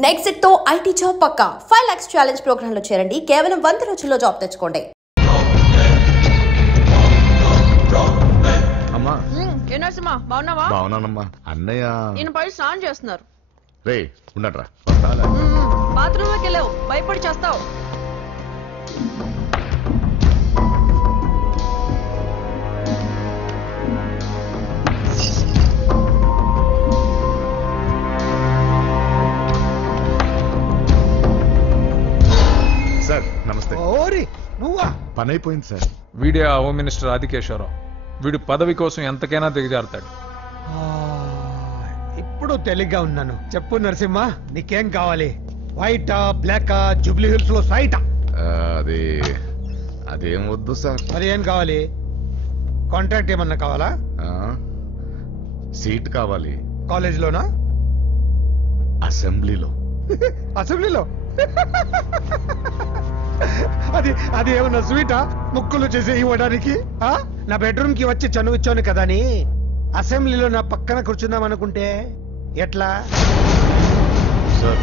Next తో IT job పక్కా 5 lakhs challenge program లో చేరండి. కేవలం 100 రోజుల్లో జాబ్ తెచ్చుకోండి. అమ్మా ఏనాసిమా బాగున్నావా? బాగున్నానమ్మా. అన్నయ్య ఈయన పై స్నానం చేస్తున్నారు. రే ఉండట్రా, బాత్రూమ్ లోకి వెళ్ళావు, భయపడి చేస్తావు. సార్ నమస్తే. ఓరి నువ్వా? పని అయిపోయింది సార్. వీడే ఆ హోమ్ మినిస్టర్ ఆదికేశ్వరరావు. వీడు పదవి కోసం ఎంతకైనా దిగజారుతాడు. ఇప్పుడు తెలిగ్గా ఉన్నాను. చెప్పు నరసింహ, నీకేం కావాలి? వైటా, బ్లాకా, జూబ్లీ హిల్స్ లో సైటా? అది అదేం వద్దు సార్. మరి ఏం కావాలి? కాంట్రాక్ట్ ఏమన్నా కావాలా? సీట్ కావాలి. కాలేజ్ లోనా? అసెంబ్లీలో. అసెంబ్లీలో? అది అది ఏమన్నా స్వీటా? ముక్కులు చేసి ఇవ్వడానికి? నా బెడ్రూమ్ కి వచ్చి చనువిచ్చాను కదా అని అసెంబ్లీలో నా పక్కన కూర్చుందాం అనుకుంటే ఎట్లా? సార్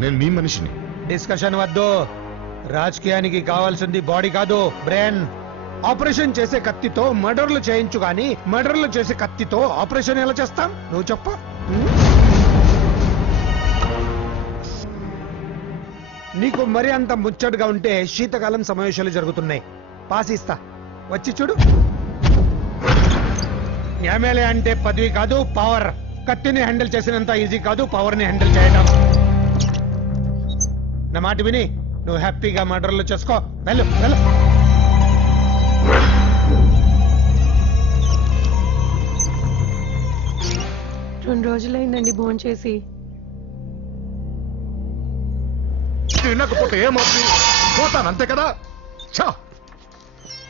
నేను మీ మనిషిని. డిస్కషన్ వద్దు. రాజకీయానికి కావాల్సింది బాడీ కాదు, బ్రెయిన్. ఆపరేషన్ చేసే కత్తితో మర్డర్లు చేయించు గాని మర్డర్లు చేసే కత్తితో ఆపరేషన్ ఎలా చేస్తాం? నువ్వు చెప్పు. నీకు మరి అంత ముచ్చటగా ఉంటే శీతకాలం సమావేశాలు జరుగుతున్నాయి. పాస్ ఇస్తా, వచ్చి చూడు. ఎమ్మెల్యే అంటే పదవి కాదు, పవర్. కత్తిని హ్యాండిల్ చేసినంత ఈజీ కాదు పవర్ ని హ్యాండిల్ చేయడం. నా మాట విని నువ్వు హ్యాపీగా మర్డర్లు చేసుకో. వెళ్ళు వెళ్ళు. 2 రోజులైందండి భోంచేసి. తినకపోతే ఏమవుతుంది? పోతాను అంతే కదా.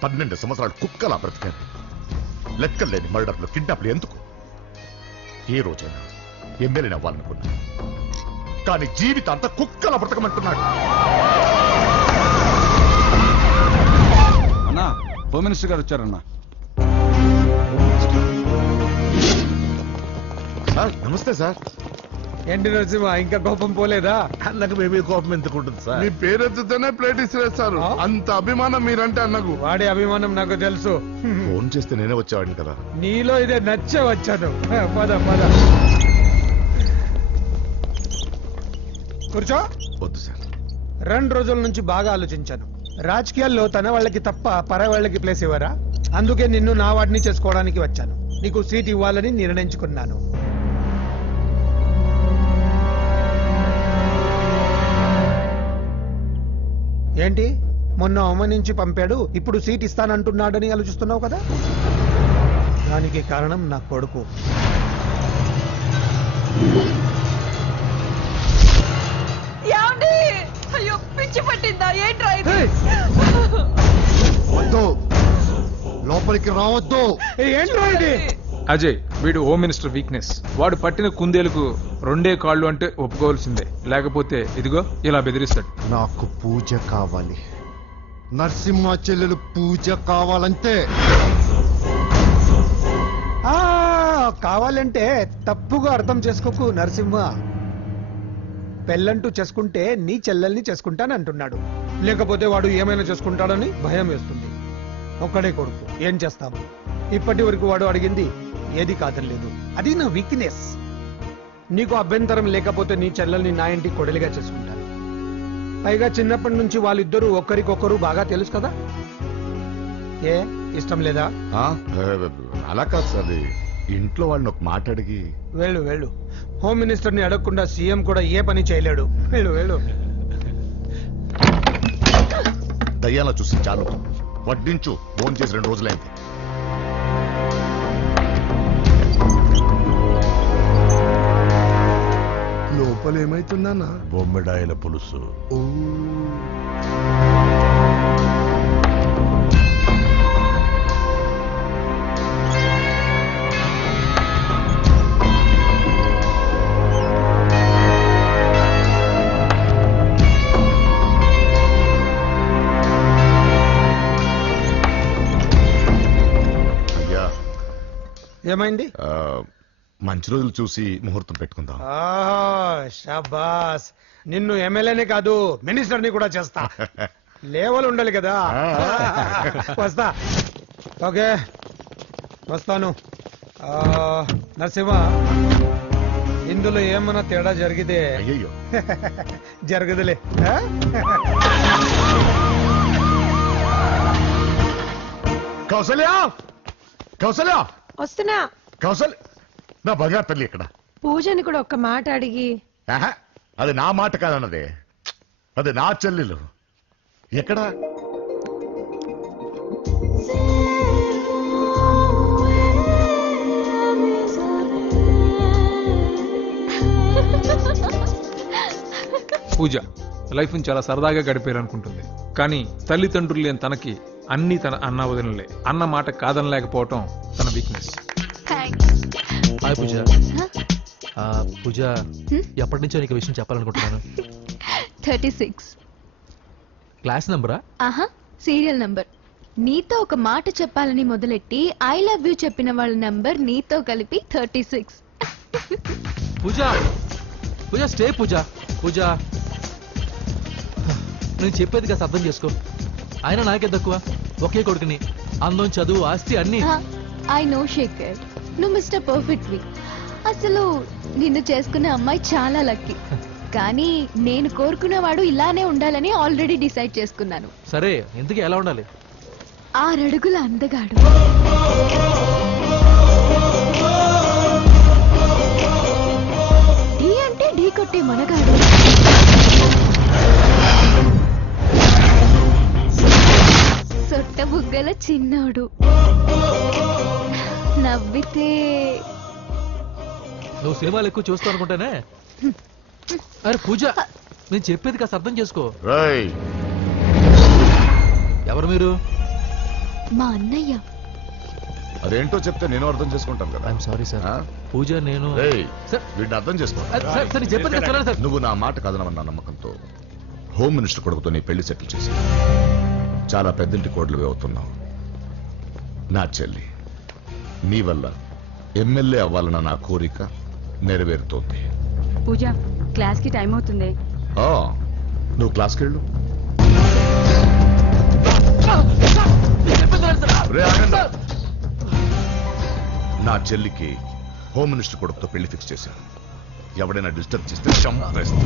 12 సంవత్సరాలు కుక్కలా బ్రతికాను. లెక్కలేని మర్డర్లు, కిడ్నాప్లు ఎందుకు? ఏ రోజైనా ఎమ్మెల్యేని అవ్వాలనుకున్నా, కానీ జీవితాంతా కుక్కలా బ్రతకమంటున్నాడు. అన్నా, హోమ్ మినిస్టర్ గారు వచ్చారన్నా. సార్ నమస్తే సార్. ఏంటి నరసింహ, ఇంకా కోపం పోలేదా? అన్నకు మేమే కోపం ఎందుకుంటుంది సార్? మీ పేరెత్తుతోనే ప్లేట్ ఇసిరేస్తారు. అంత అభిమానం మీరంటే అన్నకు. వాడి అభిమానం నాకు తెలుసు. ఫోన్ చేస్తే నేనే వచ్చేవాడిని కదా. నీలో ఇదే నచ్చే వచ్చాను. పద పద కూర్చో. వద్దు సార్. 2 రోజుల నుంచి బాగా ఆలోచించాను. రాజకీయాల్లో తన వాళ్ళకి తప్ప పర వాళ్ళకి ప్లేస్ ఇవ్వరా? అందుకే నిన్ను నా వాడిని చేసుకోవడానికి వచ్చాను. నీకు సీట్ ఇవ్వాలని నిర్ణయించుకున్నాను. ఏంటి, మొన్న అవమానించి పంపాడు, ఇప్పుడు సీట్ ఇస్తానంటున్నాడని ఆలోచిస్తున్నావు కదా? దానికి కారణం నా కొడుకు. అయ్యో పిచ్చి పట్టిందా? ఏంట్రా ఇది? వద్దు, లోపలికి రావద్దు. ఏంట్రా ఇది? అజయ్, వీడు హోమ్ మినిస్టర్ వీక్నెస్. వాడు పట్టిన కుందేలకు 2 కాళ్ళు అంటే ఒప్పుకోవాల్సిందే, లేకపోతే ఇదిగో ఇలా బెదిరిస్తాడు. నాకు పూజ కావాలి. నరసింహ చెల్లెలు పూజ కావాలంటే కావాలంటే తప్పుగా అర్థం చేసుకోకు నరసింహ. పెళ్ళంటూ చేసుకుంటే నీ చెల్లెల్ని చేసుకుంటానంటున్నాడు. లేకపోతే వాడు ఏమైనా చేసుకుంటాడని భయం వేస్తుంది. ఒక్కడే కొడుకు, ఏం చేస్తాము? ఇప్పటి వరకు వాడు అడిగింది ఏది కాదనలేదు. అది నా వీక్నెస్. నీకు అభ్యంతరం లేకపోతే నీ చెల్లెల్ని నా ఇంటికి కొడలిగా చేసుకుంటాను. పైగా చిన్నప్పటి నుంచి వాళ్ళిద్దరూ ఒకరికొకరు బాగా తెలుసు కదా. ఏ ఇష్టం లేదా? అలా కాదు సార్. ఇంట్లో వాళ్ళని ఒక మాట అడిగి. వెళ్ళు వెళ్ళు. హోమ్ మినిస్టర్ ని అడగకుండా సీఎం కూడా ఏ పని చేయలేడు. వెళ్ళు వెళ్ళు. దయ్యాలా చూసి చాలు. వడ్డించు. ఫోన్ చేసి 2 రోజులైంది. లోపల ఏమైతుందన్నా? బొమ్మిడాయల పులుసు. ఏమైంది? మంచి రోజులు చూసి ముహూర్తం పెట్టుకుందాం. షాబాస్, నిన్ను ఎమ్మెల్యేనే కాదు మినిస్టర్ని కూడా చేస్తా. లేవల్ ఉండాలి కదా. వస్తా. ఓకే వస్తాను. నరసింహ, ఇందులో ఏమన్నా తేడా జరిగితే అయ్యయ్యో జరగదులే. కౌసల్య, కౌసల్య, వస్తున్నా. కౌసల్య, నా బంగారు తల్లి ఇక్కడ. పూజని కూడా ఒక్క మాట అడిగి. ఆహా, అది నా మాట కాదన్నదే, అది నా చెల్లెలు. ఎక్కడ? పూజ లైఫ్ని చాలా సరదాగా గడిపారనుకుంటుంది, కానీ తల్లిదండ్రులు లేని తనకి అన్ని తన అన్న వదినలే. అన్న మాట కాదనలేకపోవటం తన వీక్నెస్. హాయ్ పూజ. పూజ, ఎప్పటి నుంచో నీకు విషయం చెప్పాలనుకుంటున్నాను. 36 క్లాస్ నంబరా? ఆహా, సీరియల్ నంబర్. నీతో ఒక మాట చెప్పాలని మొదలెట్టి ఐ లవ్ యూ చెప్పిన వాళ్ళ నంబర్ నీతో కలిపి 36. పూజ, పూజ స్టే. పూజ, పూజ నేను చెప్పేది కాస్త అర్థం చేసుకో. ఆయన నాకే తక్కువ, ఒకే కొడుకుని, అందం, చదువు, ఆస్తి అన్ని. ఐ నో శేఖర్, నువ్వు మిస్టర్ పర్ఫెక్ట్ వి. అసలు నిన్ను చేసుకున్న అమ్మాయి చాలా లక్కీ. కానీ నేను కోరుకున్నవాడు ఇలానే ఉండాలని ఆల్రెడీ డిసైడ్ చేసుకున్నాను. సరే, ఎందుకు ఎలా ఉండాలి? 6 అడుగుల అందగాడు, ఢీ అంటే ఢీ కొట్టే మనగాడు, సొట్ట బుగ్గల చిన్నోడు, నవ్వితే. నువ్వు సినిమాలు ఎక్కువ చూస్తావు అనుకుంటానే. అరే పూజ, నేను చెప్పేది కాస్త అర్థం చేసుకో. రేయ్, ఎవరు మీరు? మా అన్నయ్య. అదేంటో చెప్తే నేను అర్థం చేసుకుంటాను కదా. I'm sorry sir. పూజ, నేను రేయ్, సార్, వీడిని అర్థం చేసుకో. సార్, సార్, నేను చెప్పేది కాస్త వినండి సార్. నువ్వు నా మాట కాదనమన్న నమ్మకంతో హోమ్ మినిస్టర్ కొడుకుతో నీ పెళ్లి సెటిల్ చేసి చాలా పెద్దింటి కోడలువే అవుతున్నావు. నా చెల్లి, నీ వల్ల ఎమ్మెల్యే అవ్వాలన్న నా కోరిక నెరవేరుతోంది. పూజ, క్లాస్ కి టైం అవుతుంది. నువ్వు క్లాస్కి వెళ్ళు. రే, ఆగండి. నా చెల్లికి హోమ్ మినిస్టర్ కొడుకుతో పెళ్లి ఫిక్స్ చేశాను. ఎవడైనా డిస్టర్బ్ చేస్తే చంపేస్తా.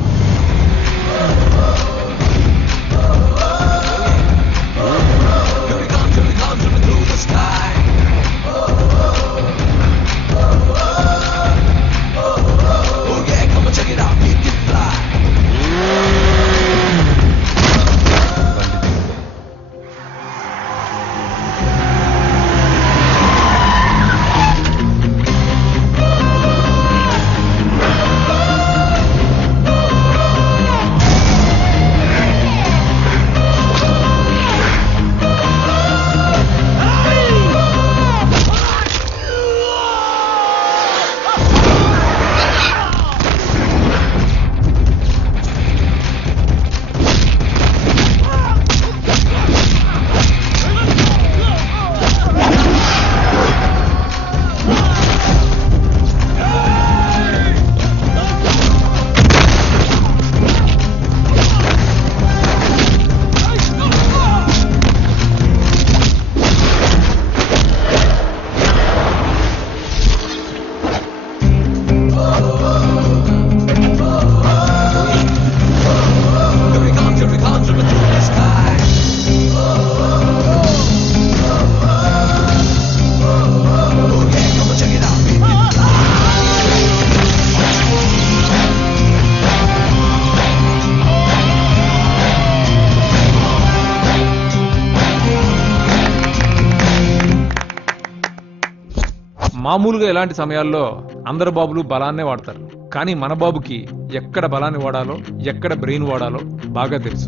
మామూలుగా ఇలాంటి సమయాల్లో అందరు బాబులు బలాన్నే వాడతారు, కానీ మన బాబుకి ఎక్కడ బలాన్ని వాడాలో, ఎక్కడ బ్రెయిన్ వాడాలో బాగా తెలుసు.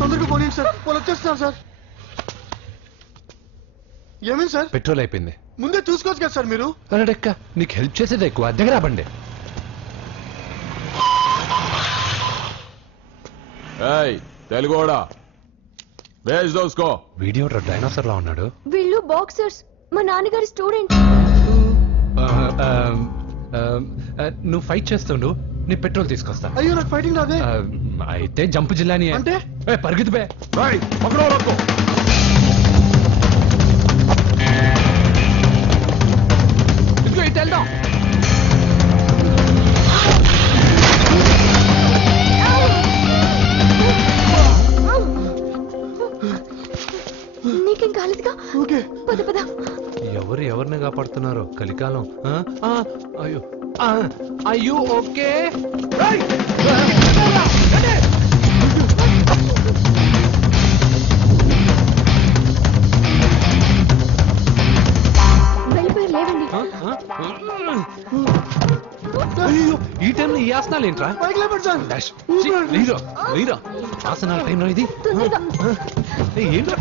తొందరగా పోనీ సార్, వాళ్ళు వచ్చేస్తున్నారు సార్. ఏమేం సార్? పెట్రోల్ అయిపోయింది. ముందే చూసుకోవచ్చు కదా సార్ మీరు. అరెక్క, నీకు హెల్ప్ చేసేది ఎక్కువ, దగ్గర బండి. తెలుగోడా, भेज दो उसको. వీడియో డైనోసర్ లా ఉన్నాడు. వీళ్ళు బాక్సర్స్, మా నాన్నగారి స్టూడెంట్. నువ్వు ఫైట్ చేస్తుండు, నీ పెట్రోల్ తీసుకొస్తా. అయ్యో నాకు ఫైటింగ్ రాదే. అయితే జంప్ జిల్లాని అంటే పరిగెత్తు బే. पकड़ो रखो. ఇటు వెళ్దాం. నీకేం కాలేదుగా? ఓకే పద పద. ఎవరు ఎవరిని కాపాడుతున్నారు కలికాలం? అయ్యో అయ్యో ఓకే. వెళ్ళిపోయి లేవండి. అయ్యో ఈ టైంలో ఈ ఆసనాలు ఏంట్రా? పైకి లేపండి సార్. డాష్. లేరా ఆసనాల టైంలో ఇది తొందరగా. ఏంట్రా?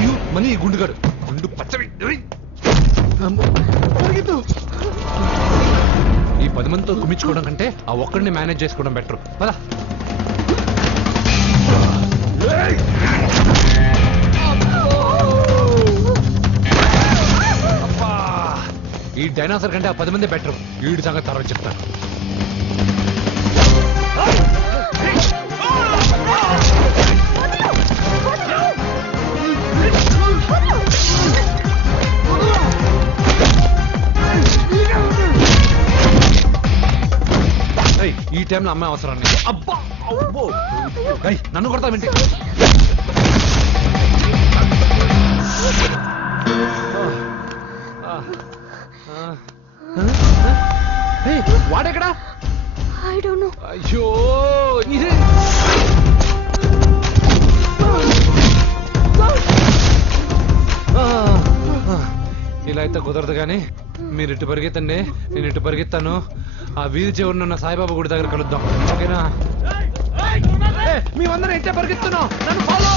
అయ్యో మనీ గుండుగాడు గుండు పచ్చవి. పరిగెత్తు. ఈ 10 మందితో కుమ్మించుకోవడం కంటే ఆ ఒక్కడిని మేనేజ్ చేసుకోవడం బెటర్. పదా. ఈ డైనాసర్ కంటే ఆ 10 మంది బెటర్. వీడి సంగతి తర్వాత చెప్తాను. ఈ టైంలో అమ్మాయి అవసరం నీకు. అబ్బా అబ్బో. నన్ను కొడతావేంటి? వాడెక్కడా? I don't know. అయ్యో ఇదే. ఇలా అయితే కుదరదు కానీ మీరు ఇటు పరిగెత్తండి, నేను ఇటు పరిగెత్తాను. ఆ వీధి చివరిన ఉన్న సాయిబాబా గుడి దగ్గర కలుద్దాం. ఓకేనా? మేమందరం ఇట్టే పరిగెత్తున్నాం. నన్ను ఫాలో.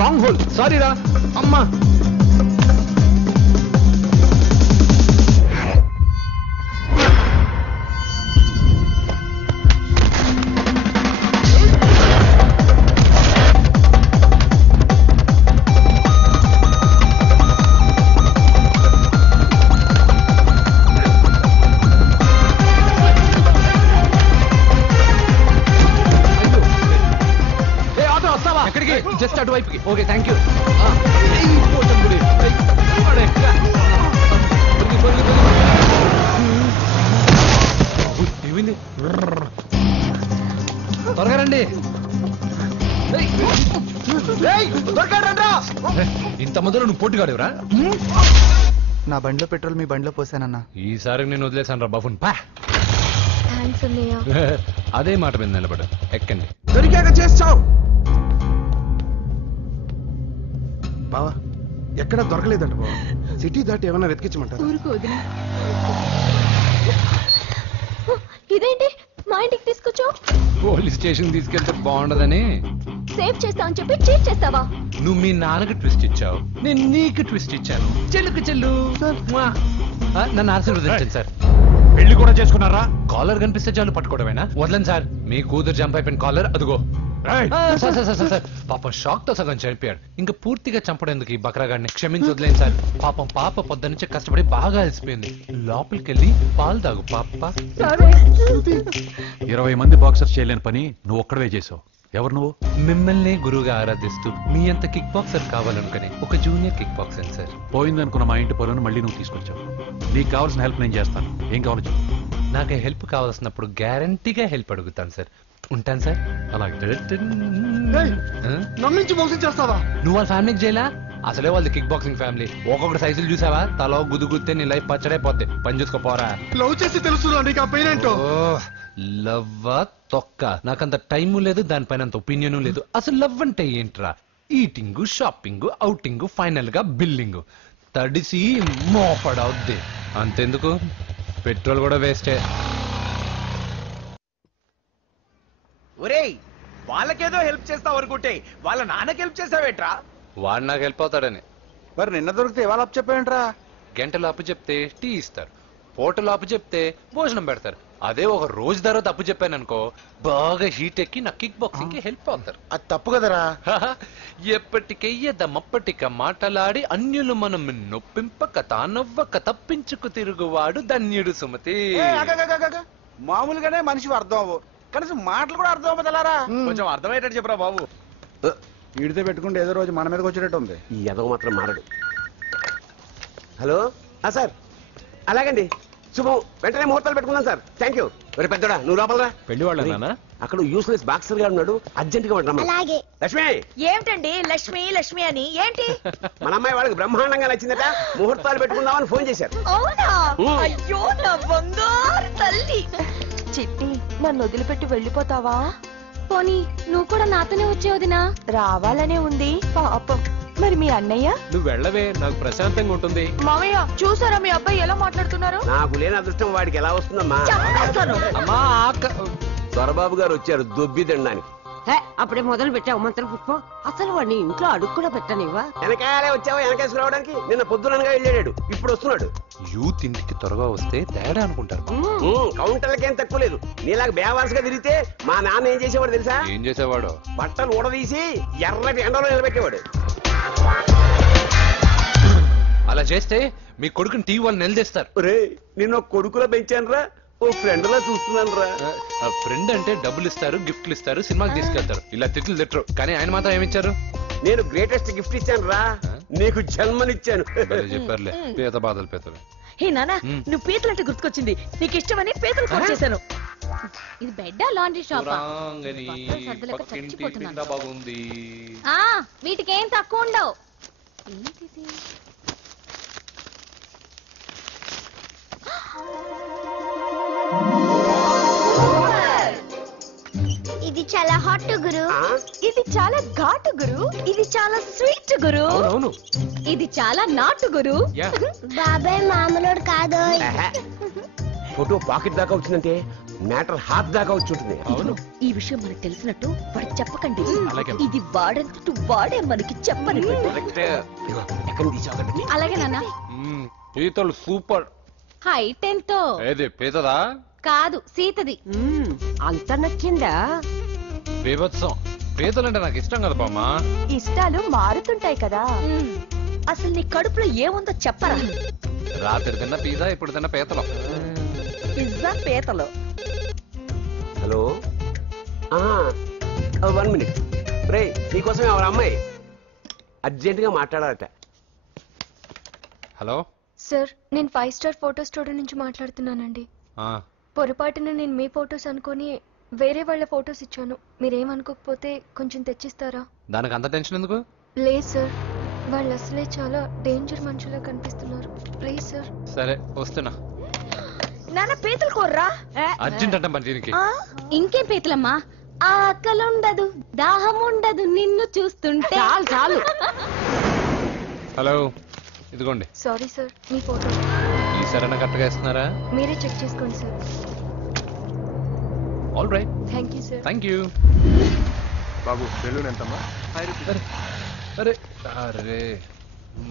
Wrong whole. సారీ రా అమ్మా. ఎక్కడికి? జస్ట్ అటువైపుకి. Okay thank you. ఏమైంది? త్వరగా రండి. ఇంత మందిలో నువ్వు పోటీగాడేవరా? నా బండిలో పెట్రోల్ మీ బండిలో పోసానన్నా. ఈసారి నేను వదిలేసాను రా బాబున్. పా. థ్యాంక్స్ అన్నయ్య. అదే మాట మీద నిలబడు. ఎక్కండి. దొరికాక చేస్తావు బావా. ఎక్కడ దొరకలేదంట బావా. సిటీ దాటి ఏమన్నా వెతికించమంటారా? ఊరుకు వదిన. ఇదేంటి మా ఇంటికి తీసుకొచ్చావు? పోలీస్ స్టేషన్ తీసుకెళ్తే బాగుండదని. సేవ్ చేస్తా అని చెప్పి చీట్ చేస్తావా? నువ్వు మీ నాన్నకి ట్విస్ట్ ఇచ్చావు, నేను నీకు ట్విస్ట్ ఇచ్చాను. చెల్లుకు చెల్లు. నన్ను ఆశీర్వదించండి సార్. పెళ్లి కూడా చేసుకున్నారా? కాలర్ కనిపిస్తే చాలు పట్టుకోవడమేనా? వదలండి సార్. మీ కూతురు జంప్ అయిపోయిన కాలర్ అదిగో. సార్ సార్ సార్ సార్ పాపం షాక్ తో సగం చనిపోయాడు. ఇంకా పూర్తిగా చంపడేందుకు ఈ బక్రాగాడిని క్షమించి వదిలేండి సార్. పాపం పాప పొద్దు నుంచి కష్టపడి బాగా అలసిపోయింది. లోపలికెళ్ళి పాలు తాగు పాప. 20 మంది బాక్సర్స్ చేయలేని పని నువ్వు ఒక్కడవే చేసావు. ఎవరు నువ్వు? మిమ్మల్ని గురువుగా ఆరాధిస్తూ మీ అంత కిక్ బాక్సర్ కావాలనుకుని ఒక జూనియర్ కిక్ బాక్సర్ సార్. పోయిందనుకున్న మా ఇంటి పొలను మళ్ళీ నువ్వు తీసుకొచ్చావు. నీకు కావాల్సిన హెల్ప్ నేను చేస్తాను. ఏం కావాలి చెప్పు. నాకు హెల్ప్ కావాల్సినప్పుడు గ్యారంటీగా హెల్ప్ అడుగుతాను సార్. ఉంటాను సార్. అలాగే. నమ్మించి మోసం చేస్తావా? నువ్వు వాళ్ళ ఫ్యామిలీకి చేయలా? అసలే వాళ్ళది కిక్ బాక్సింగ్ ఫ్యామిలీ. ఒక్కొక్కటి సైజులు చూసావా? తల గుద్దు గుద్దే నీ లైఫ్ పచ్చడైపోద్ది. పని చూసుకోపోరా. లవ్ చేసి తెలుసు నీకు ఆ పెయిన్ ఏంటో. లవ్ తొక్క. నాకంత టైము లేదు, దానిపైన అంత ఒపీనియన్ లేదు. అసలు లవ్ అంటే ఏంట్రా? ఈటింగ్, షాపింగ్, అవుటింగ్, ఫైనల్ గా బిల్డింగ్. తడిసి మోపడవుద్ది. అంతెందుకు, పెట్రోల్ కూడా వేస్టే. ఒరేయ్, వాళ్ళకేదో హెల్ప్ చేస్తావు అనుకుంటే వాళ్ళ నాన్నకి హెల్ప్ చేసావేట్రా? వాడు నాకు హెల్ప్ అవుతాడని. మరి నిన్న దొరికితే ఇవాళ అప్పు చెప్పేంట్రా? గంటలు అప్పు చెప్తే టీ ఇస్తారు, పూటలు అప్పు చెప్తే భోజనం పెడతారు. అదే ఒక రోజు తర్వాత అప్పు చెప్పాను అనుకో, బాగా హీట్ ఎక్కి నా కిక్ బాక్సింగ్ కి హెల్ప్ అవుతారు. అది తప్పు కదరా. ఎప్పటికెయ్యదమప్పటిక మాటలాడి అన్యులు మనం నొప్పింపక తానవ్వక తప్పించుకు తిరుగువాడు ధన్యుడు సుమతి. మామూలుగానే మనిషి అర్థం అవ్వు, కనీసం మాటలు కూడా అర్థం అవ్వదలారా? కొంచెం అర్థమయ్యేటట్టు చెప్పరా బాబు. వీడితో పెట్టుకుంటే ఏదో రోజు మన మీదకి వచ్చేటట్టు ఉంది. ఈ ఎదవ మాత్రం మారడు. హలో సార్, అలాగండి, శుభం. వెంటనే ముహూర్తాలు పెట్టుకుందాం సార్. Thank you. మరి పెద్దోడా, నువ్వు లోపలరా. పెళ్లి వాళ్ళ అక్కడ యూస్లెస్ బాక్సర్ గా ఉన్నాడు, అర్జెంట్ గా ఉంటాం. లక్ష్మి. ఏమిటండి లక్ష్మి లక్ష్మి అని? ఏంటి? మన అమ్మాయి వాళ్ళకి బ్రహ్మాండంగా నచ్చిందట, ముహూర్తాలు పెట్టుకుందామని ఫోన్ చేశారు. అవునా? అయ్యో నా బంగారు తల్లి. చిట్టి, నన్ను వదిలిపెట్టి వెళ్ళిపోతావా? పోనీ నువ్వు కూడా నాతోనే వచ్చేవదినా? రావాలనే ఉంది పాపం. మరి మీ అన్నయ్య? నువ్వు వెళ్ళవే, నాకు ప్రశాంతంగా ఉంటుంది. మామయ్య, చూసారా మీ అబ్బాయి ఎలా మాట్లాడుతున్నారు? నాకు లేని అదృష్టం వాడికి ఎలా వస్తుందమ్మా? అమ్మా దొరబాబు గారు వచ్చారు దొబ్బి తినడానికి. అప్పుడే మొదలు పెట్టావు మంత్రం పుష్పం. అసలు వాడిని ఇంట్లో అడుగు కూడా పెట్టనివా? వెనకాలే వచ్చావా? వెనకేసుకు రావడానికి నిన్న పొద్దునగా వెళ్ళాడు, ఇప్పుడు వస్తున్నాడు. యూత్ ఇంటికి త్వరగా వస్తే తేడా అనుకుంటారు. కౌంటర్లకేం తక్కువ లేదు. నీలాగా బేవారసుగా తిరిగితే మా నాన్న ఏం చేసేవాడు తెలుసా? ఏం చేసేవాడు? బట్టలు ఊడదీసి ఎర్రటి ఎండలో నిలబెట్టేవాడు. అలా చేస్తే మీ కొడుకుని టీవీ వాళ్ళు నిలదీస్తారు. నిన్న కొడుకులో పెంచాను రా, ఓ ఫ్రెండ్ లా చూస్తున్నాను రా. ఫ్రెండ్ అంటే డబ్బులు ఇస్తారు, గిఫ్ట్లు ఇస్తారు, సినిమాకి తీసుకెళ్తారు. ఇలా తిట్లు తిట్టరు. కానీ ఆయన మాత్రం ఏమిచ్చారు? నేను గ్రేటెస్ట్ గిఫ్ట్ ఇచ్చాను రా, నీకు జన్మనిచ్చాను. చెప్పారులే, పేద బాధలు పేదలు. హే నానా, నువ్వు పీతలంటే గుర్తుకొచ్చింది. నీకు ఇష్టమని పీతలు ఫోన్ చేశాను. ఇది బెడ్డా లాండ్రీ షాపా? బాగుంది. వీటికేం తక్కువ ఉండవు. ఇది చాలా హాట్ గురు, ఇది చాలా ఘాటు గురు, ఇది చాలా స్వీట్ గురు, ఇది చాలా నాటు గురు. బాబాయ్ మామూలుడు కాదు. ఫోటో పాకెట్ దాకా వచ్చిందంటే మ్యాటర్ హాత్ దాకా వచ్చి ఉంటుంది. అవును, ఈ విషయం మనకు తెలిసినట్టు వాడికి చెప్పకండి. ఇది వాడంతటూ వాడే మనకి చెప్పని. అలాగే నాన్న. పీతలు సూపర్. హైట్ ఎంతో? ఏది పీతదా? కాదు, సీతది. అంత నచ్చిందా? బీభత్సం. పీతలంటే నాకు ఇష్టం కదా బామ్మా. ఇష్టాలు మారుతుంటాయి కదా. అసలు నీ కడుపులో ఏముందో చెప్పరా? రాత్రి తిన్న పిజ్జా, ఇప్పుడు తిన్న పీతలు. పిజ్జా పీతలు. Hello, 1 minute. రే, నీకోసమే ఎవరు అమ్మాయి అర్జెంట్ గా మాట్లాడాలట. హలో సార్, నేను 5 స్టార్ ఫోటో స్టూడియో నుంచి మాట్లాడుతున్నానండి. పొరపాటున నేను మీ ఫోటోస్ అనుకుని వేరే వాళ్ళ ఫోటోస్ ఇచ్చాను. మీరేమనుకోకపోతే కొంచెం తెచ్చిస్తారా? దానికి అంత టెన్షన్ ఎందుకు? లేదు సార్, వాళ్ళు అసలే చాలా డేంజర్ మనుషులా కనిపిస్తున్నారు. Please sir. సరే, వస్తున్నా. నాన్న పీతలు కోర్రా. అర్జెంట్ అంట మరి దీనికి. ఇంకేం పీతలమ్మా? ఆకలి ఉండదు, దాహం ఉండదు నిన్ను చూస్తుంటే. చాలు చాలు. హలో, ఇదిగోండి. సారీ సార్, మీ ఫోటో. ఈ సరైన కరెక్ట్గా ఇస్తున్నారా? మీరే చెక్ చేసుకోండి sir. All right. Thank you sir. Thank you. Babu balloon ఎంతమ్మా? అరే అరే